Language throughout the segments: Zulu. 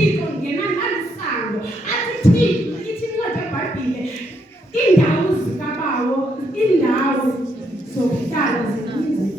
uThixo ngena nalisango athi Thixo ithi incwadi eBhayibhile indawo zikabawo indawo zokuhlala zininzi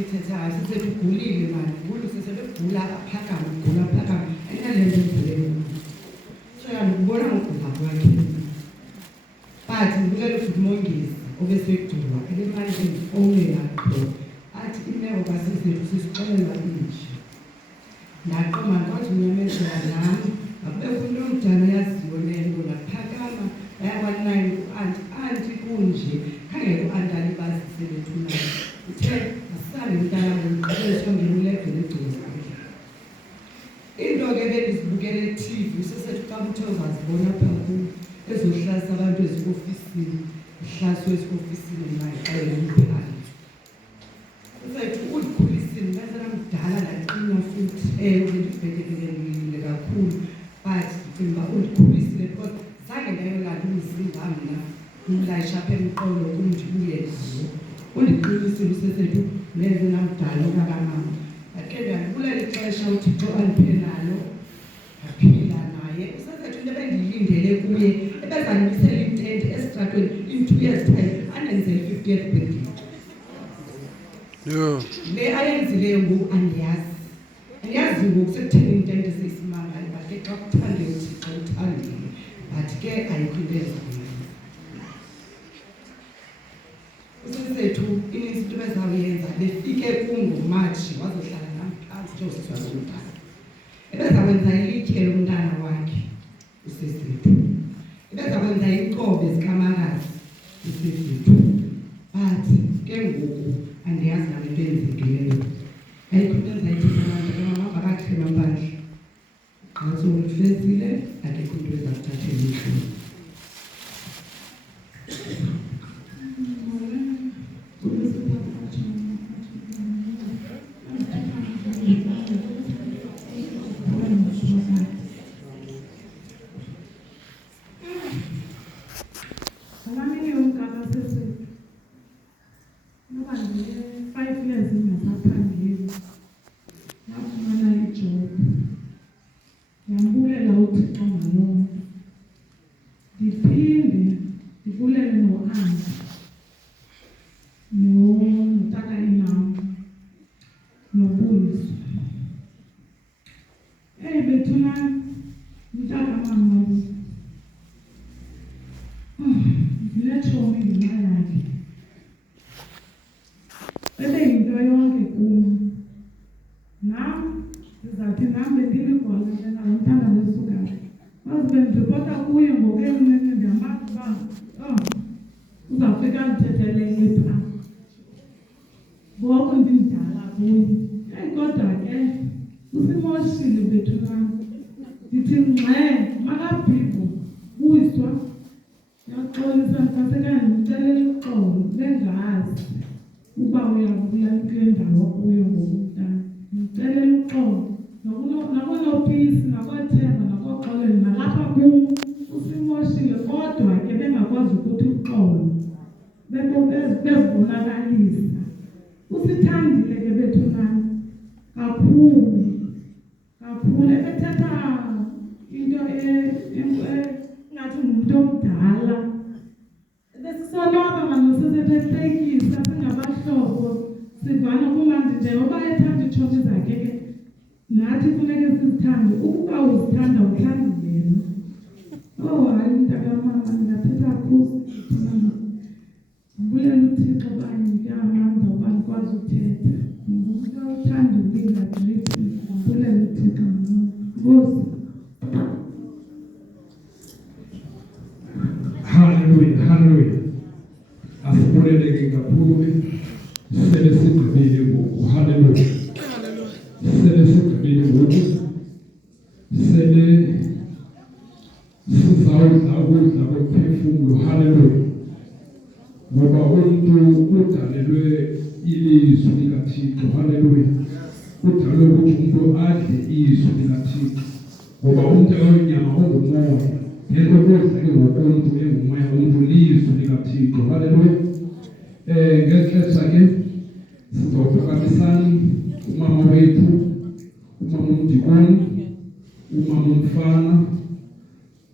Uthethayo sithi ugulile manje umuntu sesegula aphakama ugula aphakama ayalento emvuleni soyani ukubona ngokugula kwakhe bathi ngicela ukuthi umongisi obesekujula elemanje ifone yakho athi imeko kasizithu sisixelela inje naqoma kwathi unyamezela nami akubekho umuntu omdala yaziyo lento laphakama yakwa-9 anti kunje khangeke u-antali bazise bethunayo uthe asale mntana ngomqelesongeni 11 egcina into-ke bendizibukele e-TV sesethu xa kuthe uzazibona phaa ezohlasa abantu ezi-ofisini ihlaswe ezi-ofisini mayixeleumphathi sesethu uzikhulisini ngasela mdala laqina futhi ndibhekelelile kakhulu but ndicinga uba undikhulisile because zange ndayolanda umzimba mna umlayisha apha emqolo kumndibuye nayo undiqinisile usesethu neze namdala okakamama ake ndiyabulela ixesha uthixo andiphe nalo aphila naye usesethu into ebendiyilindele kuye ebezandimisela intente esitratweni in 2 years time andenzele 50th birthday le ayenzileyo ngoku andiyazi ngoku sekutheni intente seyisimangale but ke xa kuthande uthixo uthandile but ke ayikho into ezileyo usesethu ininzi into bezawuyenza befike kungomatshi wazohlala namphantsi josiswa zomntana ebezakwenza ilitye lomntana wakhe usesethu ebezakwenza inkobe zikamakazi usesethu but ke ngoku andiyazi nalento enzekileyo ayikho into endizayithetha abantu abakathema mpandla qaso ulifezile akekho into ezakuthathela intlungu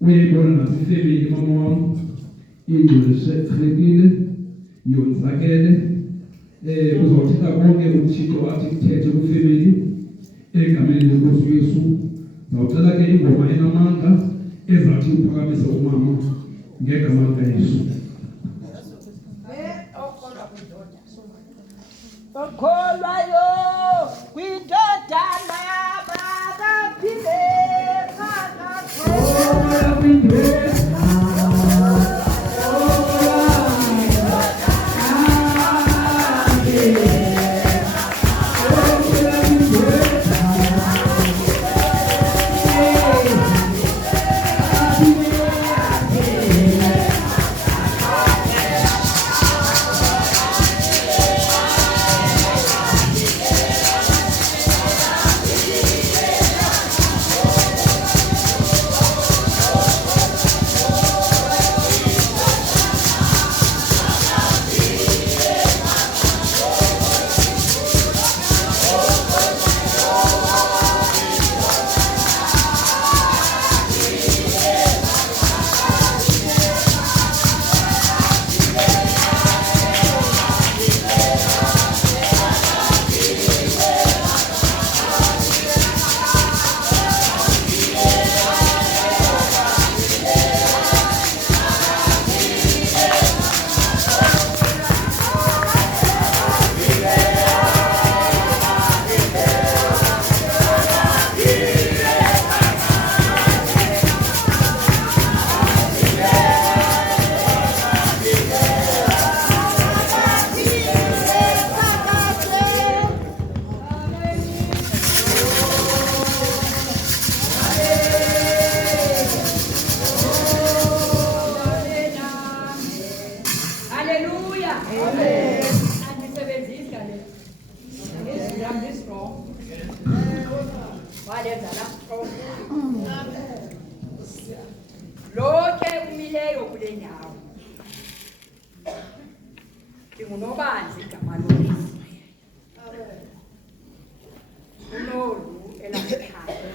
uyayibona nasifemini mama wami ingcwelekile yonzakele uzothetha konke uThixo wathi kuthethe kufemini egameni lenkosi uYesu. Zawucela ke ingoma enamandla ezathi uphakamise umama ngegama likaYesu. Okholwayo kwindodana bakaphile Lokhe umileyo kule ndawo. Ndingunobanzi igama lokuthi. Unolu elakhaya.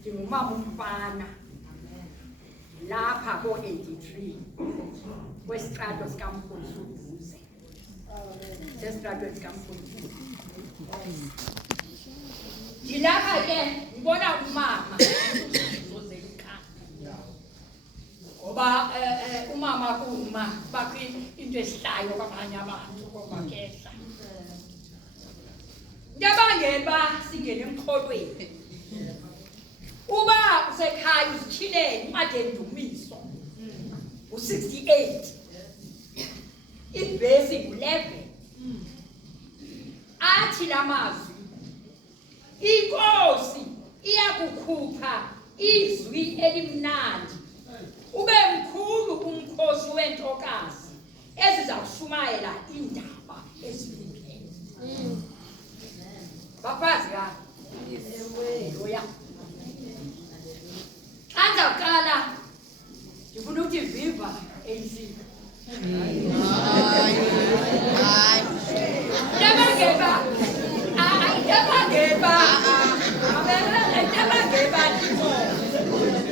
Ndingumama umfana. Lapha ko-83 kwesitrato sikaMfundisi uDuze. Sesitrato sikaMfundisi. Ndilapha ke ngibona umama ngoba umama kuma bakho into esihlayo kwabanye abantu kwabakehla. Ndiyabangela singene emkholweni. Uba usekhaya uzityhilele umade ndumiso. U68. Ivesi ngu11. Athi lamazwi inkosi iyakukhupha izwi elimnandi. Ube mkhulu umkhosi wentokazi eziza kushumayela indaba ezifikele. Bafazi ya loya. Xa qala ndifuna ukuthi viva ANC.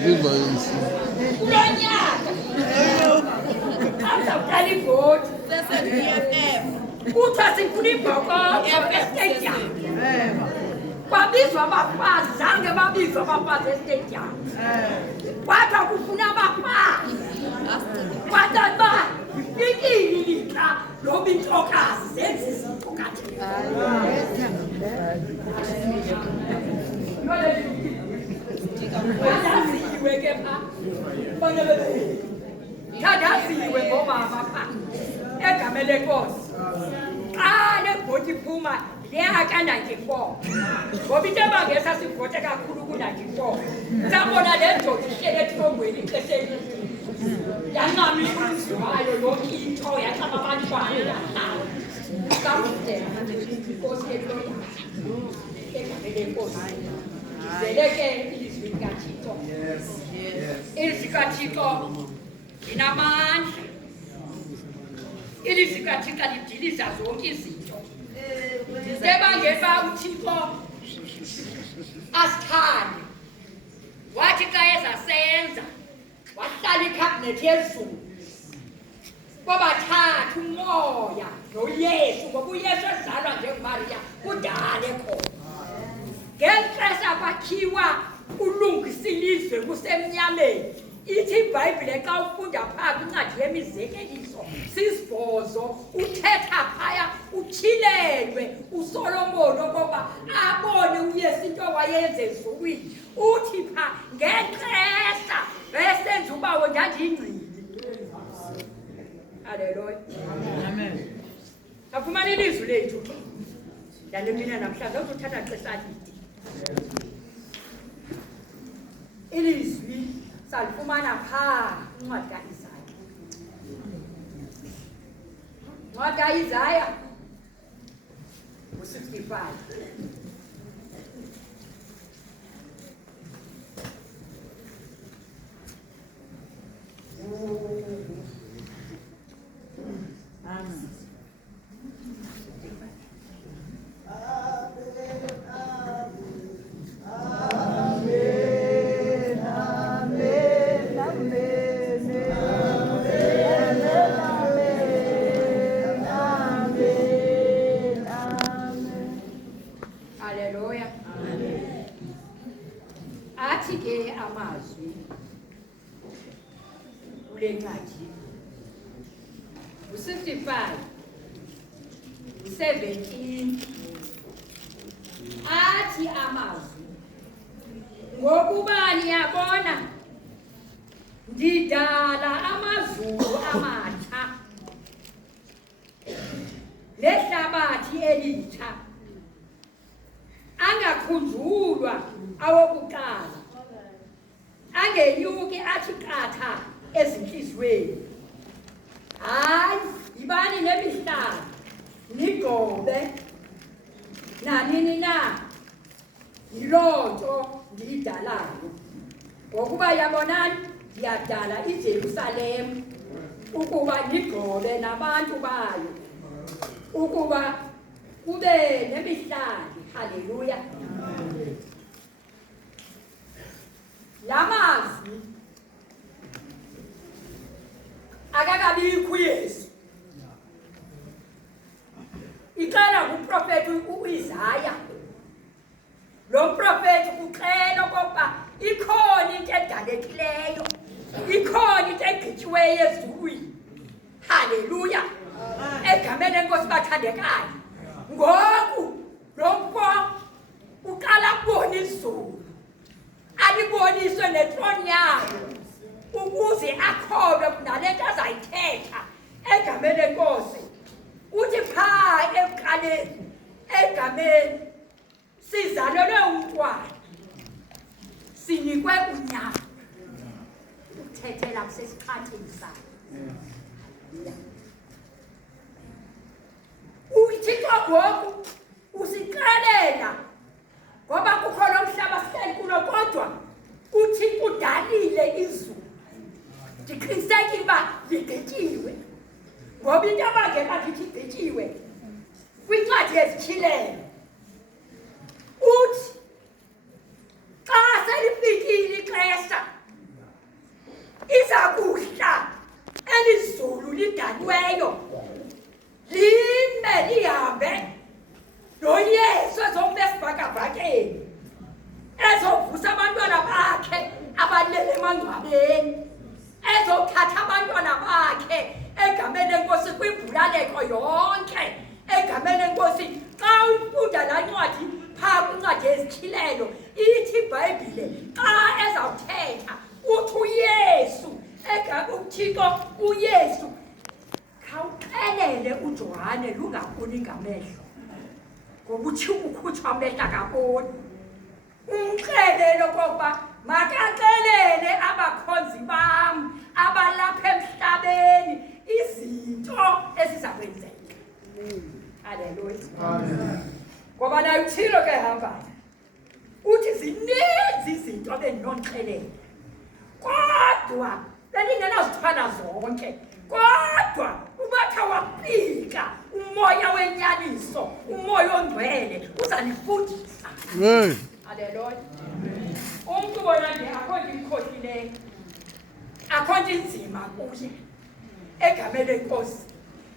Viva ANC. Kulonyaka. Azawuqala ivoti. Kuthiwa sifuna ibhokoko estadium. Kwabizwa abafazi, zange babizwa abafazi estadium. Kwathiwa kufuna abafazi. Kwathiwa uba ifikile ilixa loba intokazi zenza izinto kathini. Thandaziwe ke pha. Thandaziwe ngomama pha. Egama lenkosi. Xa lebhoti iphuma leyaka-94. Ngoba into ebangesa sivote kakhulu ku-94. Sabona le ndoda ihlele ethongweni ixesha elide. Yancamisa umzi wayo yonke into yaxaba abantwana yahlala. Kamudela inkosi yelolwazi. Egama lenkosi. Zeleke ilizwi likaThixo. Ilizwi likaThixo linamandla. Ilizwi likaThixo lidiliza zonke izinto. Ndebangela uThixo asithande. Wathi xa ezasenza wahlala ikhabinethi yezulu kwabathatha umoya noYesu ngoba uYesu ezalwa njengoMaria kudala ekhona ngenhlesa kwakhiwa ulungisa ilizwe kusemnyameni ithi iBhayibhile xa ufunda phakathi incwadi yemizekeliso sisibhozo uthetha phaya utyhilelwe uSolomoni okoba abone uYesu into wayenza ezulwini uthi pha ngexesha besenza ubawo ndandiyingcili. Haleluya. Amen. Afumana ilizwi lethu yale mina namhlanje uzothatha ixesha lide. Ilizwi salifumana phaa incwadi kaIsaya. Incwadi kaIsaya 65. Amen. Haleluya. Amen. Athi ke amazwi kule ncwadi 65 17 athi amazwi ngokuba niyabona ndidala amazulu amatsha nehlabathi elitsha angakhunjulwa awokuqala angenyuki athi qatha ezinhliziyweni. Hayi yibani nemihlaba nigqobe nanini na yiloo nto ndiyidalayo ngokuba yabonani ndiyadala iJerusalem ukuba nigqobe nabantu bayo ukuba kube nemihlaba. Haleluya. La mazwi akakabikho uYesu ixela kuprofethi uIsaya. Lo profethi uxela okokuba ikhona into edalekileyo ikhona into egqityiweyo ezulwini. Haleluya. Egameni lenkosi bathandekayo ngoku lo mfo uqala ukubona izulu aliboniswe netroni yayo ukuze akholwe nale nto azayithetha egameni lenkosi. Uthi phaa ekuqaleni egameni sizalelwe umntwana sinikwe unyana ukuthethela kusesixhathini sayo. uThixo ngoku usixelela ngoba kukho lo mhlaba sihleli kulo kodwa uthi udalile izulu. Ndiqiniseka uba ligqityiwe ngoba into abangeka ndithi igqityiwe kwincwadi yezityhilelo uthi xa selifikile ixesha iza kuhla elizulu lidaliweyo lime lihambe noYesu ezombe esibhakabhakeni ezovusa abantwana bakhe abalele emangcwabeni ezothatha abantwana bakhe egameni lenkosi kwimbulaleko yonke egameni lenkosi. Xa ufunda laa ncwadi phaa kwincwadi yezityhilelo ithi iBhayibhile xa ezawuthetha uthi uYesu uThixo uYesu khawuxelele uJohane lungaboni ngamehlo ngoba uthi ukhutshwa amehlo akaboni. Umxelele okokuba makaxelele abakhonzi bam abalapha emhlabeni izinto eziza kwenzeka. Haleluya. Ngoba naye uthilo ke hambayo uthi zininzi izinto bendinonxelela kodwa bendingenazithwala zonke kodwa ubatha wafika umoya wenyaniso umoya ongcwele uzanifundisa. Haleluya. Umntu bona nje akho ndimkhohlileyo akho nto inzima kuye egameni lenkosi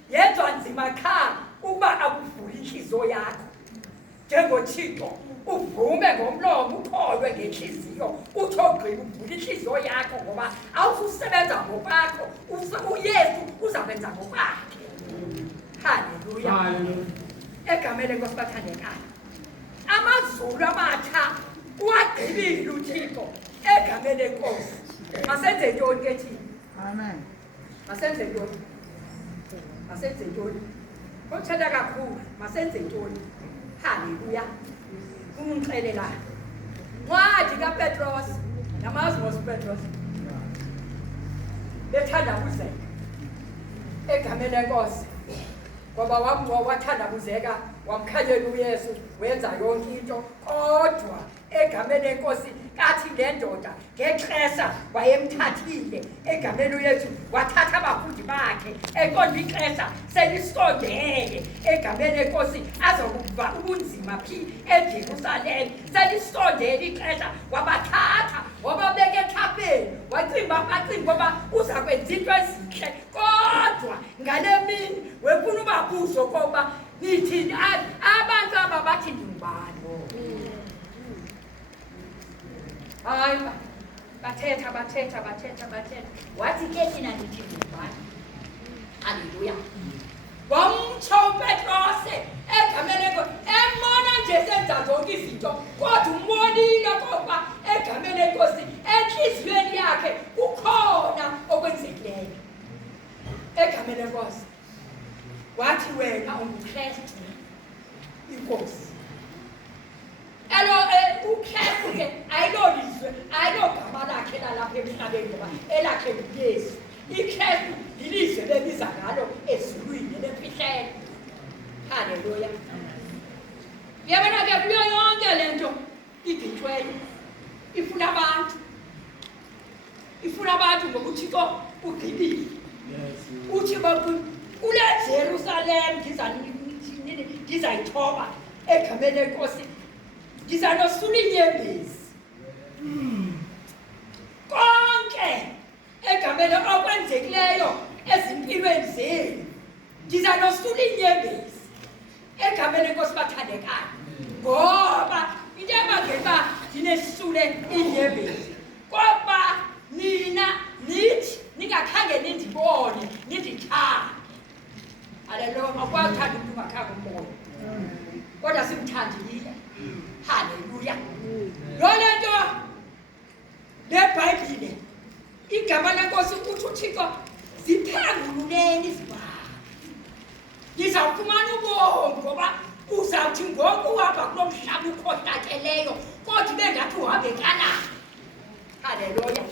yenziwa nzima qha ukuba akuvule inhliziyo yakho njengoThixo uvume ngomlomo ukholwe ngenhliziyo uthi ogqiba uvule inhliziyo yakho ngoba awususebenza ngokwakho uYesu uzakwenza ngokwakhe. Haleluya. Egameni lenkosi bathandekayo amazulu amatsha uwagqibile uThixo egameni lenkosi. Masenze ntoni ke thina? Amen. Masenze ntoni? Masenze ntoni? Kuthanda kakhulu masenze ntoni? Haleluya. Ungixelela ncwadi kaPetros namazi ngoSipetros bethandabuzeka egameni lenkosi ngoba wathandabuzeka wamkhanyela uYesu wenza yonke into kodwa egameni lenkosi kathi le ndoda ngexesha wayemthathile egameni uYesu wathatha abafundi bakhe eqonda ixesha selisondele egameni lenkosi azokuva ubunzima phi eJerusalem selisondele ixesha wabathatha wababeka ekhapeni wacimba ngoba uza kwenza into ezinhle kodwa ngale mini wefuna ubabuzo kokuba nithi abantu aba bathi ndingubani. Hayi bathetha wathi ke thina ndithi ndingubani. Haleluya. Wamtsho uPetros egameni lenkosi emona nje senza zonke izinto kodwa umbonile kokuba egameni lenkosi enhliziyweni yakhe kukhona okwenzekileyo egameni lenkosi. Wathi wena unguKristu inkosi. uKristu ke ayilolizwe ayilogama lakhe lalapha emhlabeni ngoba elakhe nguYesu. iKristu lilizwe lebiza ngalo ezulwini lemfihlelo. Haleluya. Yabona ke kuyo yonke lento igitshweyo ifuna abantu ngokuthi ko ugqibile. Uthi kule Jerusalem ngizayithoba egameni lenkosi ngizanosula inyembezi konke egameni okwenzekileyo ezimpilweni zenu ngizanosula inyembezi egameni lenkosi bathandekayo ngoba into ebangela ndinesule inyembezi ngoba nina nithi ningakhange nindibone nindithanda. Haleluya. Akwathanda umuntu ungakhange umbone kodwa simthandile. Haleluya. Lona nto leBhayibhile igama lenkosi uthi uThixo ziphangululeni izibane ngizawufumana ubomi ngoba uzawuthi ngoku uhamba kulo mhlaba ukhohlakeleyo kodwa bengathi uhambe eKanani. Haleluya.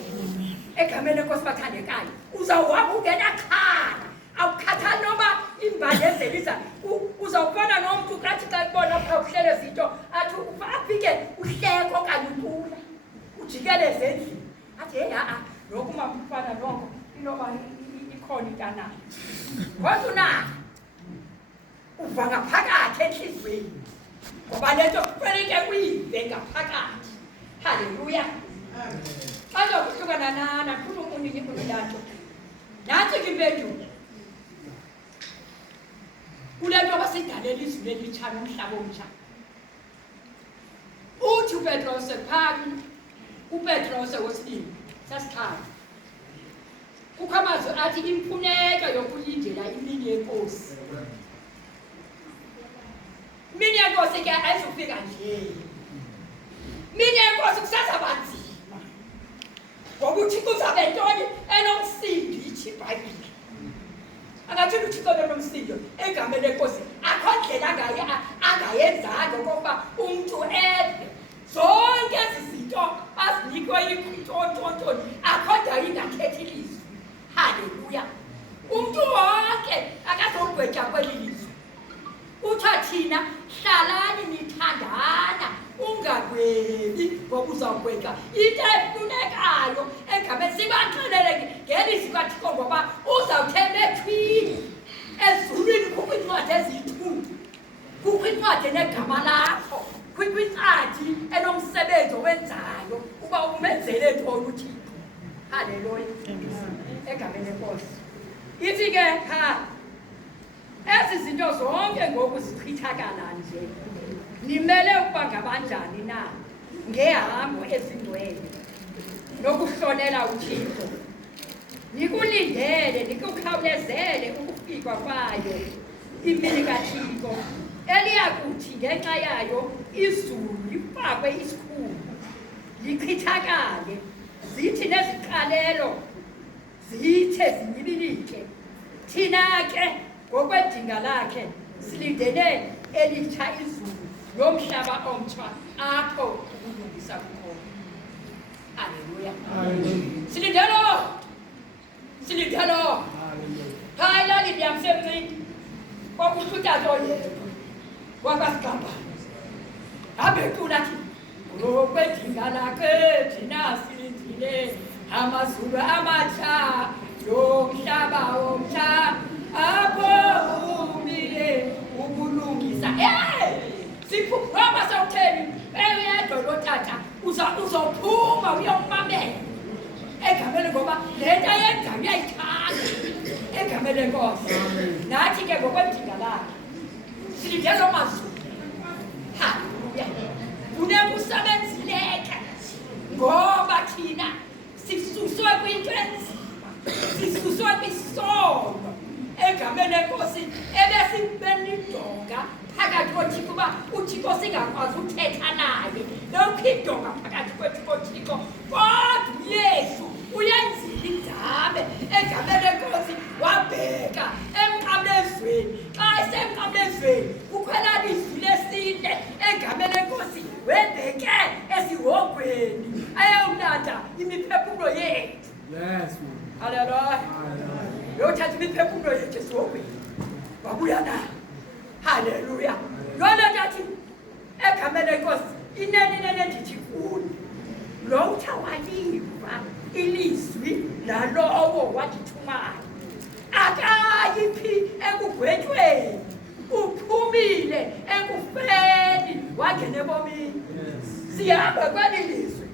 Egameni lenkosi bathandekayo uzawuhamba ungena xhala awukhathali noba imbali ezeliza uzawubona nomuntu kathi xa kubona pha uhlele zinto athi afike uhleko okanye ukula ujikeleze endlini athi heyi lokhu mamfana noko inoba ikhona iNkanani kodwa unayo uva ngaphakathi enhliziyweni ngoba lento kufanele uyive ngaphakathi. Haleluya. Bazokuhlukana nana kulo umuntu ngibulanto nathi ngimpendulo kulento basidalela izulu elitshana umhlaba omtsha. Uthi uPetros phakathi uPetros wesibili sasithathu kukho amazwi athi imfuneko yokulindela imini yenkosi. Imini yenkosi ke ayizufika nje. Imini yenkosi kusazabanzima ngoba uThixo uzabe ntoni enomsindo ithi iBhayibhile. Akathi uThixo enomsindo egameni lenkosi akho ndlela angayenzanga ngoba umuntu efe zonke izinto azinikwe ikhontonto akho ndawo ingakhethi ilizwi. Haleluya. Umuntu wonke akazogwetha kweli lizwi. Utha thina hlalani nithandana ungagwebi ngoba uzawugwetha into efunekayo egameni sibaxelele ngelizwi kaThixo ngoba uzawuthemba ethwini ezulwini kukho incwadi eziyithuba kukho incwadi enegama lakho kukho incwadi enomsebenzi owenzayo uba umenzele ntoni uThixo. Haleluya. Egameni lenkosi. Ithi ke ezi zinto zonke ngoku zichithakala nje. Nimele ukuba ngabanjani na? Ngehambo ezingcwele nokuhlonela uThixo. Nikulindele, nikukhawulezele ukufika kwayo imini kaThixo. Eliyakuthi ngenxa yayo izulu lifakwe isikhulu, lichithakale, zithi neziqalelo zithe zinyibilike. Thina ke ngokwedinga lakhe silindele elitsha izulu nomhlaba omtsha apho ukulungisa kukhona. Haleluya. Silindelo. Hayi lali ndiyamsemncini kwakuhluthazo yethu wakwasigaba. Abecula thi ngokwedinga lakhe thina silindile amazulu amatsha nomhlaba omtsha apho umile ukulungisa. Siphuma sawutheni uyedwa tata uzophuma uyomamela egameni ngoba le nto ayenzayo uyayithanda egameni lenkosi. Nathi ke ngokwedinga lakhe silindele loo mazulu. Haleluya. Funeka usebenzileke ngoba thina sisuswe kwinto enzima, sisuswe kwisono egameni lenkosi ebesibelidonga phakathi koThixo uba uThixo singakwazi uthetha naye. Lokhu idonga phakathi kwethu koThixo, kodwa uYesu uyenzile inzame egameni lenkosi wabheka emnqamlezweni. Xa esemnqamlezweni ukhwela lizwi lesine egameni lenkosi webheke esihogweni ayewunatha imiphefumlo yethu. Yes. Haleluya. Yothatha imiphefumlo yethu esihogweni wabuya nayo. Haleluya. Yona ndathi egameni lenkosi inene ndithi kuyo lo uthawaliva ilizwi lalowo wandithumayo akayiphi ekugwetyweni, uphumile ekufeni wangena ebomini. Sihamba kweli lizwi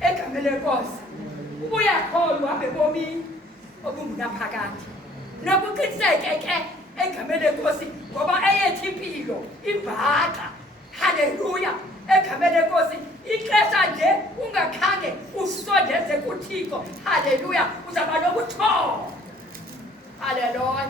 egameni lenkosi ubuyakholwa apha ebomini obungunaphakade nokuqiniseke ke egameni lenkosi ngoba eyethu impilo ibhaqa. Haleluya. Egameni lenkosi ixesha nje ungakhange usondeze kuThixo. Haleluya. Uzaba nobuthongo. Haleluya.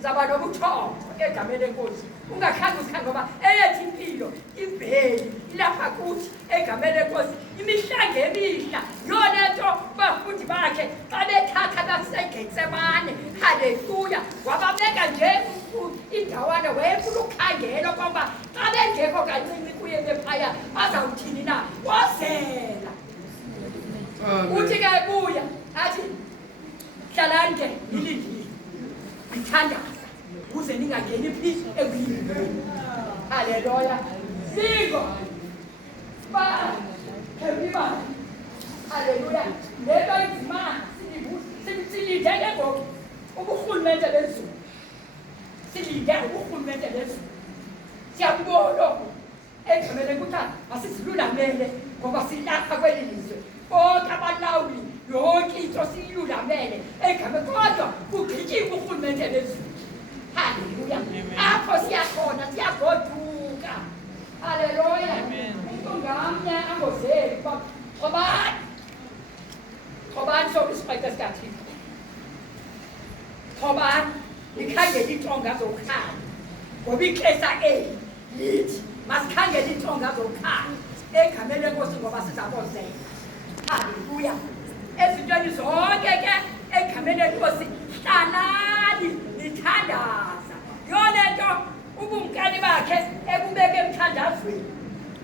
Uzaba nobuthongo egameni lenkosi ungakhange usikhange ngoba eyethu impilo imveli ilapha kuthi egameni lenkosi. Imihla ngemihla yona nto bafundi bakhe xa bethatha baseGetsemane. Haleluya. Wababeka nje indawana wayefuna ukukhangela ukuba xa bengekho kancinci kuye bephaya bazawuthini na. Wazela uthi ke buya athi hlalani ke nilindile ngithandaza ukuze ningangeni phi ekuyini. Haleluya. Singo ba kemiba. Haleluya. Lento inzima silindele ngoku uburhulumente bezulu. Silinde uburhulumente bezulu. Siyabona egameni lenkosi masisilulamele ngoba silapha kweli lizwe. Bonke abalawuli yonke into siyilulamele egameni kodwa kugqityiwe uburhulumente bezulu. Haleluya. Apho siyakhona siyagoduka. Haleluya. Umuntu ngamnye angozeli ngoba Thobani sokusiqetha sikaThixo. Thobani likhangela iintonga zokhala ngoba ixesha eli lithi masikhangela iintonga zokhala egameni lenkosi ngoba sizabozela. Haleluya. Ezintweni zonke ke egameni lenkosi hlalani nithandaza. Yona nto ubumkani bakhe ekubeke emthandazweni.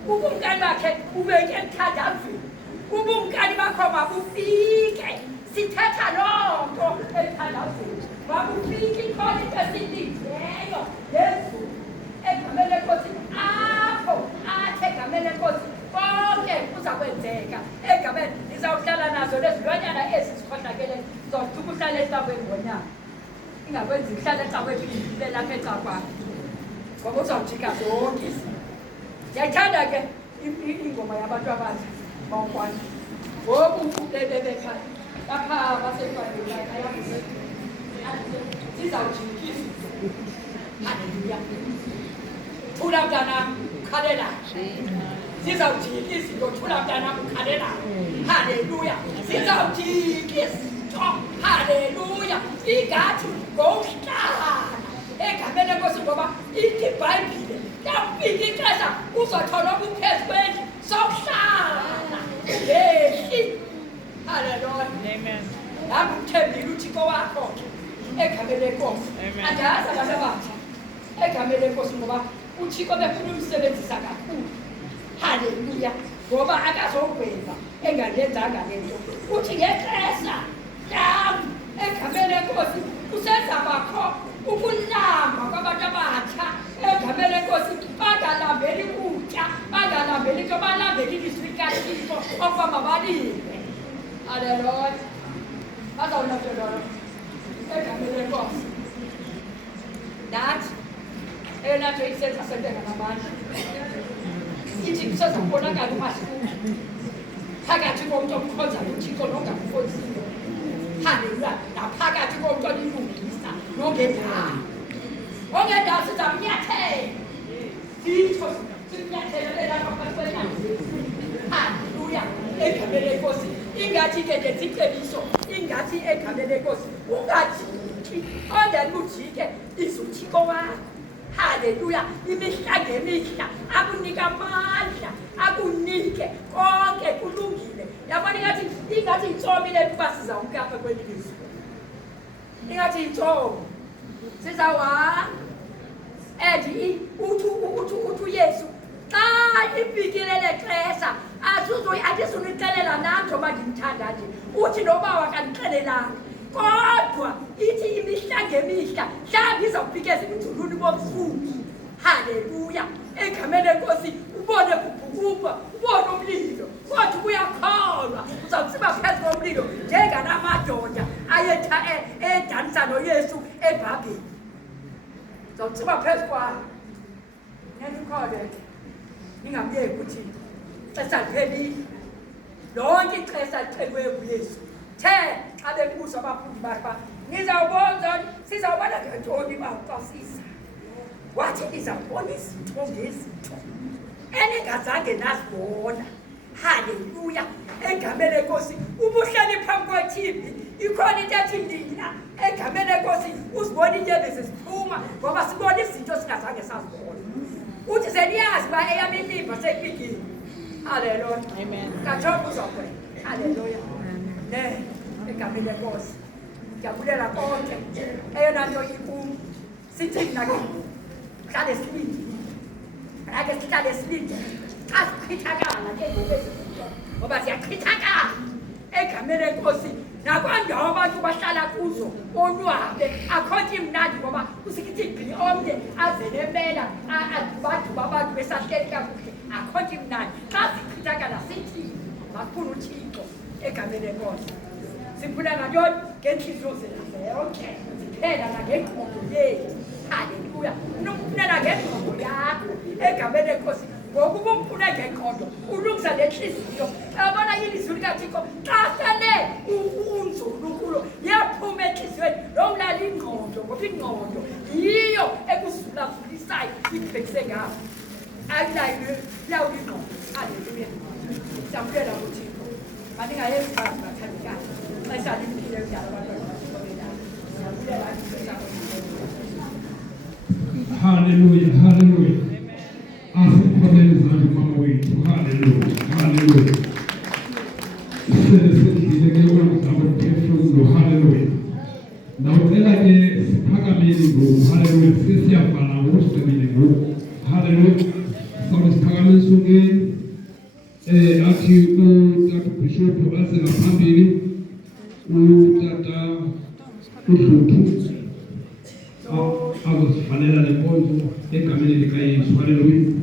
Ubumkani bakhe ubeke emthandazweni. Ubumkani bakho mabufike. Sithetha loo nto emthandazweni. Mabufike ikhona into esilindileyo lezulu egameni lenkosi apho athi egameni lenkosi konke kuzakwenzeka. Egameni nizawuhlala nazo lezilwanyana ezi zikhohlakeleyo zosuke uhlale ecaweni ngonyaka. Ingakwenzi uhlale ecaweni phindile lapha ecakwakho ngoba uzawujika zonke izinto. Ndiyayithanda ke ingoma yabantu abatsha bawukwazi Obufubebebekhala. Lapha basekwandela ayabuze. Sizawujikisa. Hallelujah. Thula mntana ukhalela. Sizawujikisa into thula mntana ukhalela. Hallelujah. Sizawujikisa. Hallelujah. Ingathi ngomhlala. Egameni lenkosi ngoba ithi iBhayibhile yafika ixesha uzothola ubuphezu kwendlu sokuhlala. Hallelujah. Amen. Nami uthembile uThixo wakho egameni lenkosi. Andazi abantu abathi egameni lenkosi ngoba uThixo befuna umsebenzisa kakhulu. Hallelujah. Ngoba akazogweba engalenzanga lento. Uthi ngexesha nami egameni lenkosi kusezabakho ukulamba kwabantu abatsha egameni lenkosi bangalambeli kutya bangalambeli into balambeli ilizwi likaThixo okuba mabalile. Hallelujah. Bazawulandelwa egameni lenkosi. Nathi eyona nto isenza senteka namandla ithi kusezakubonakala umahluko phakathi komntu omkhonzayo uThixo nongamkhonziyo. Hallelujah. Naphakathi komntu olilungisa nongendawo. Ongendawo sizamnyathela. Sitho simnyathelela lapha phakathi. Hallelujah. Egameni lenkosi. Ingathi ke nje zicebiso. Ingathi egameni lenkosi. Ungajiki. Ondela ujike izuthixo wakho. Hallelujah. Imihla ngemihla akunika amandla, akunike konke kulungile. Yabona ingathi itsomile kuba sizawukapha kwelizwe. Ingathi itsomo sizawuhamba uthi uYesu xa ifikile lexesha atizunixelela nam njengoba ndimthanda nje uthi noba wakandixelelanga kodwa ithi imihla ngemihla mhlawumbi izawufika ezinzulwini bobusuku. Hallelujah. Egameni lenkosi ubone kubhukubha ubone umlilo kodwa uyakholwa uzawutsiba phezu komlilo njenganamadoda edanisa noYesu eBhabheli. Uzawutsiba phezu kwayo. Nenikhole ningamyeki uThixo. Ixesha liphelile. Lonke ixesha lixelwe uYesu. Xa bebuza abafundi bakhe nizawubona sizawubona ngantoni bawuxasisa. Wathi nizawubona izinto ngezinto eningazange nazibona. Hallelujah. Egameni lenkosi ubuhleli phambi kwe-TV ikhona into ethi ndina egameni lenkosi uzibona inyembezi ziphuma ngoba sibona izinto singazange sazibona. Uthi seniyazi uba eyam imimba seyifikile. Hallelujah. Amen. Kajoba uzokwena. Hallelujah. Egameni lenkosi ndiyabulela konke eyona nto ikum sithi mna ke hlale silinde ake sihlale silinde xa sichithakala ke ngoba siyachithakala egameni lenkosi nakwandawo abantu bahlala kuzo onwabe akhothi imnandi ngoba usikithi ibhili omnye azelemela adubaduba abantu besahleli kakuhle akhothi imnandi xa sichithakala sithi makufuna uThixo egameni lenkosi. Siphula ngantoni ngenhliziyo zethu zonke siphela nangengqondo yethu. Hallelujah. Unomphula ngengqondo yakho egameni lenkosi ngokuba umphule ngengqondo ulungisa nenhliziyo. Yabona ilizwi likaThixo xa sele unzulu kulo yaphuma enhliziyweni lomlala ingqondo ngoba ingqondo yiyo ekuzulavulisayo ibhekise ngayo. Ayinayo yawo ingqondo. Hallelujah. Siyabulela uThixo. Maningayenzi bathandikazi. Hallelujah, hallelujah. Asikhoneni izandla mama wethu. Hallelujah, hallelujah. Sendile ke umzamo phezulu. Hallelujah. Nawucela ke siphakameni ngoku. Hallelujah. Sesiyavala ngokusigcine ngoku. Hallelujah. Sawube siphakameni songeni. Athi uTata Bishop ase ngaphambili uTata uDluthu azosifanela lenkonzo egameni likaYesu. Hallelujah.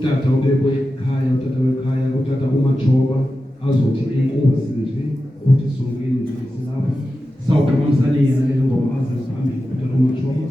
utata ubekwe ekhaya, utata wekhaya, utata umajoba azothi inkosi nje ukuthi songeni nje silapha sawuphakamisana le ngoma azazi phambili utata umajoba.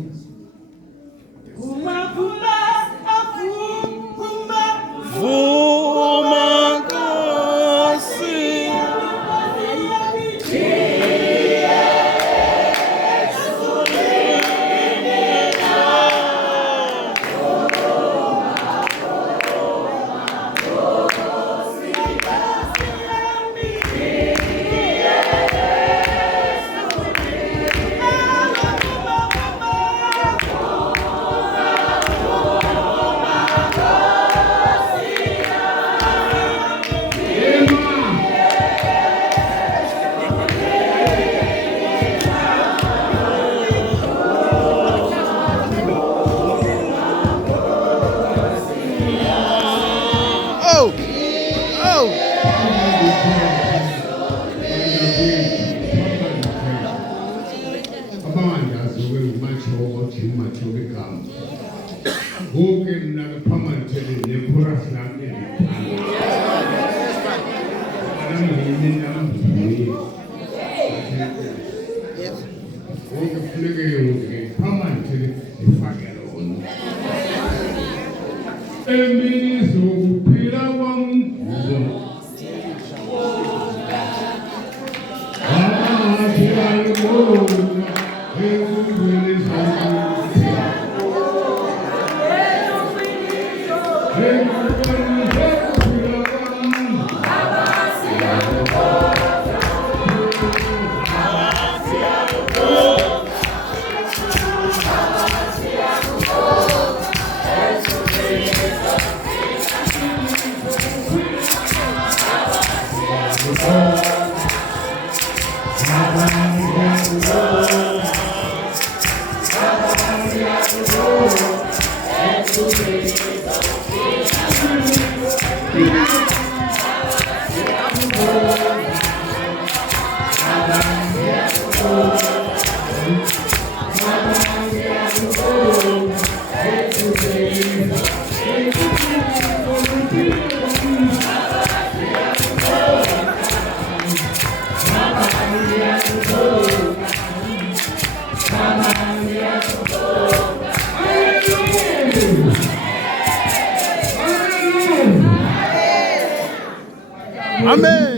Amen.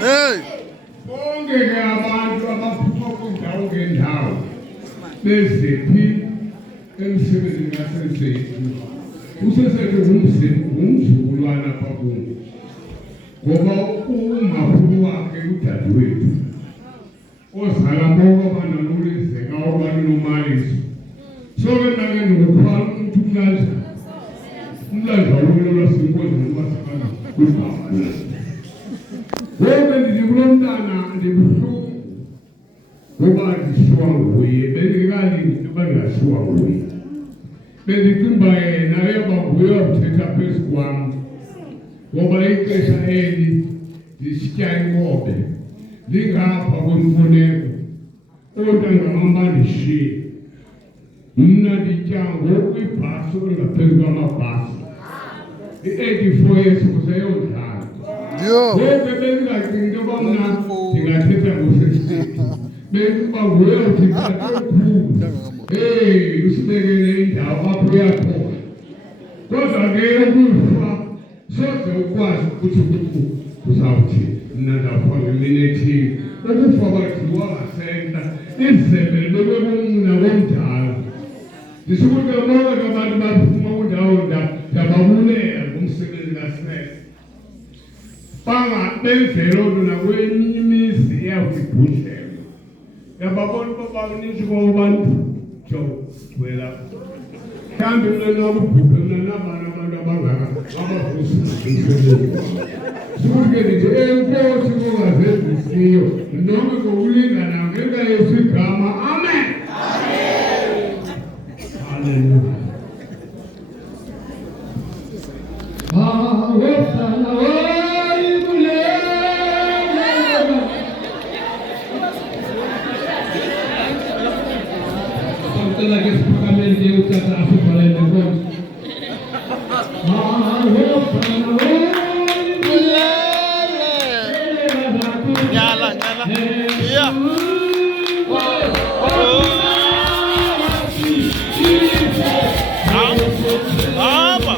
Hey! Bonke ke abantu abaphuma kundawo ngendawo beziphi emsebenzini yasesethu usesethu ngumzukulwana apha kuwo ngoba umakhulu wakhe udadewethu ozala bonke abantu nolizeka abantu nomaliso so ke mna ke ndingukhwala umuntu umlanjwa lolo lwasenkonzo nolwasefana kwibhaba ngoba ndithi kulo mntana ndibuhlungu ngoba ndishiywa nguye bendingalingi ukuba ndingashiywa nguye bendicinga yena ebanguye wakuthetha phezu kwam ngoba ixesha eli ndisitya inkobe lingapha kwemfuneko oontanga bam bandishiye mna nditya ngokwibhasi olingaphezu kwamabhasi i-84 years kuseyodlala ngoku bengingacingi into yoba mna ndingathetha ngosesiteti bendiba nguye uthi tatekhulu usibekele indawo apho uyakhona kodwa ke ukufa soze ukwazi ukuthi uzawuthi mna ndawufa ngemini ethile ukufa kwathiwa ngasenta izembe libekwe kumna komdala ndisukuthi bonke abantu baphuma kundawo ndababulela ngomsebenzi kasese bangabenzela onto nakweminye imizi eyawudibhudlelwa yababona uba baninzi kwabantu jogwela mhlawumbi mna nokubhubhe mna nabana abantu abangaka abavusiisebenzi sukuthi ke ndithi enkosi ngongazenzisiyo nonke ngokulingana ngenxa yesu igama amen haleluya lagi sepakamen dia ucap aku balen dengan Nyala. Iya. Apa?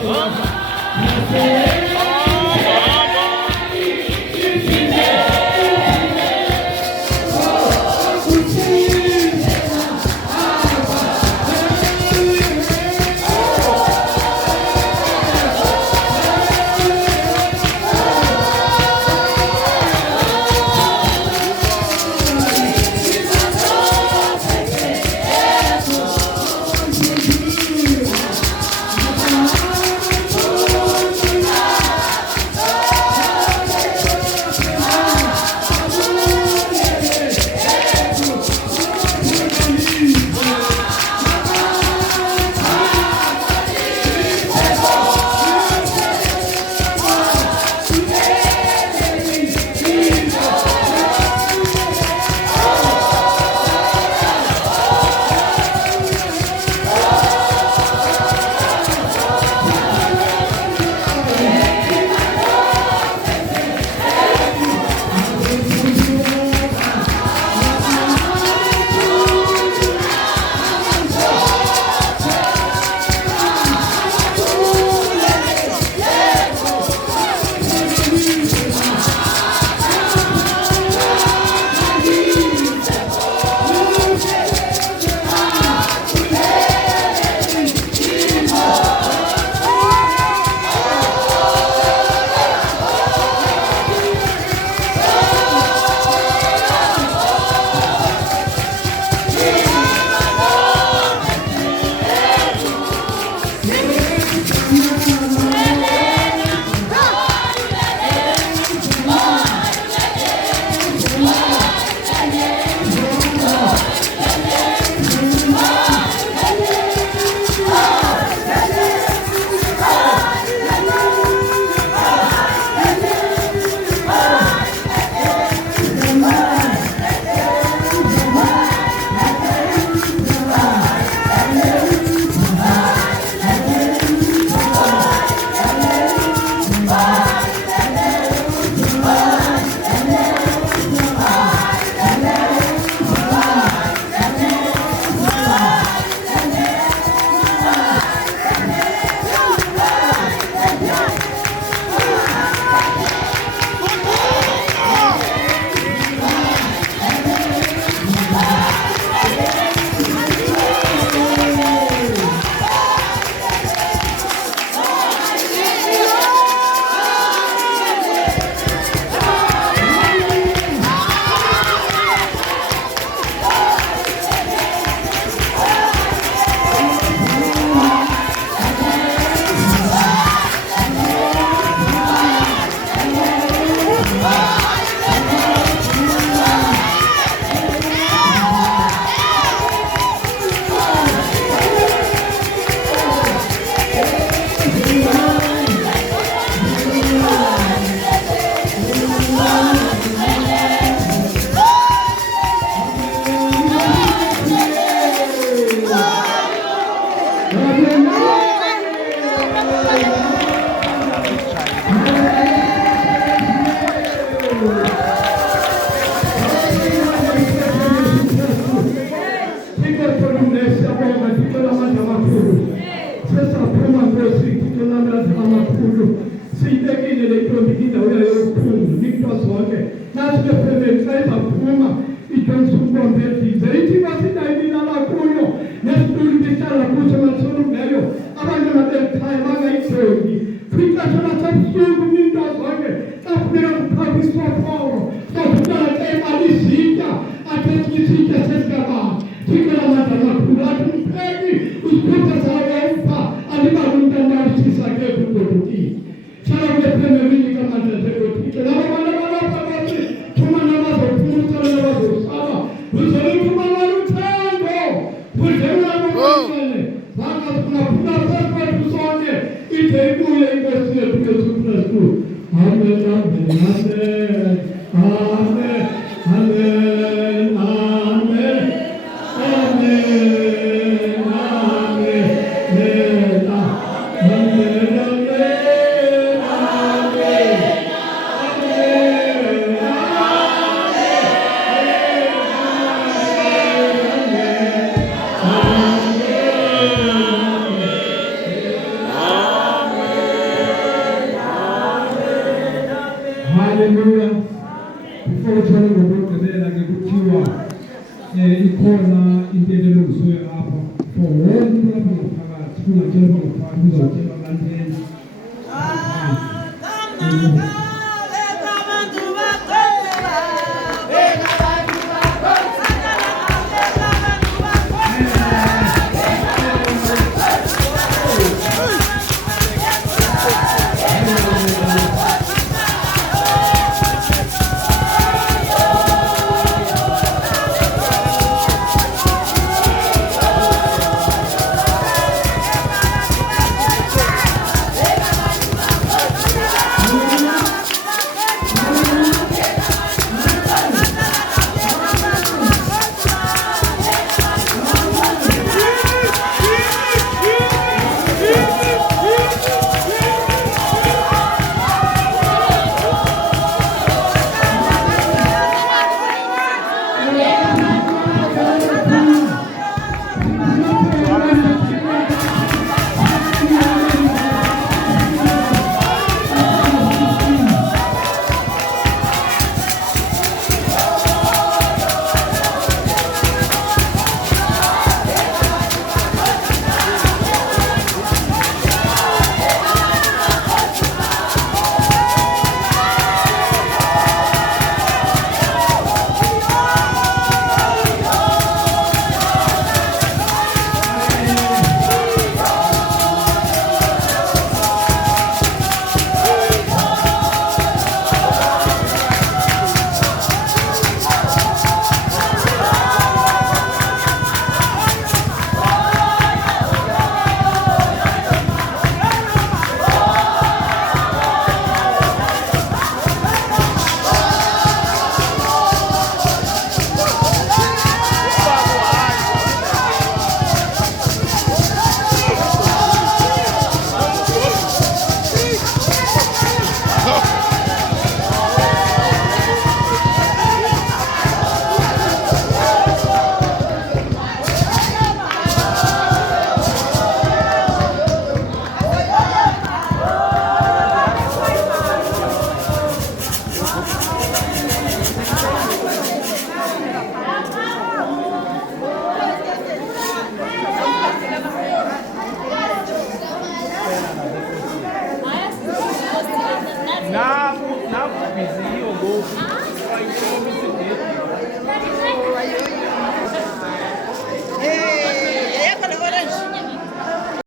Amen.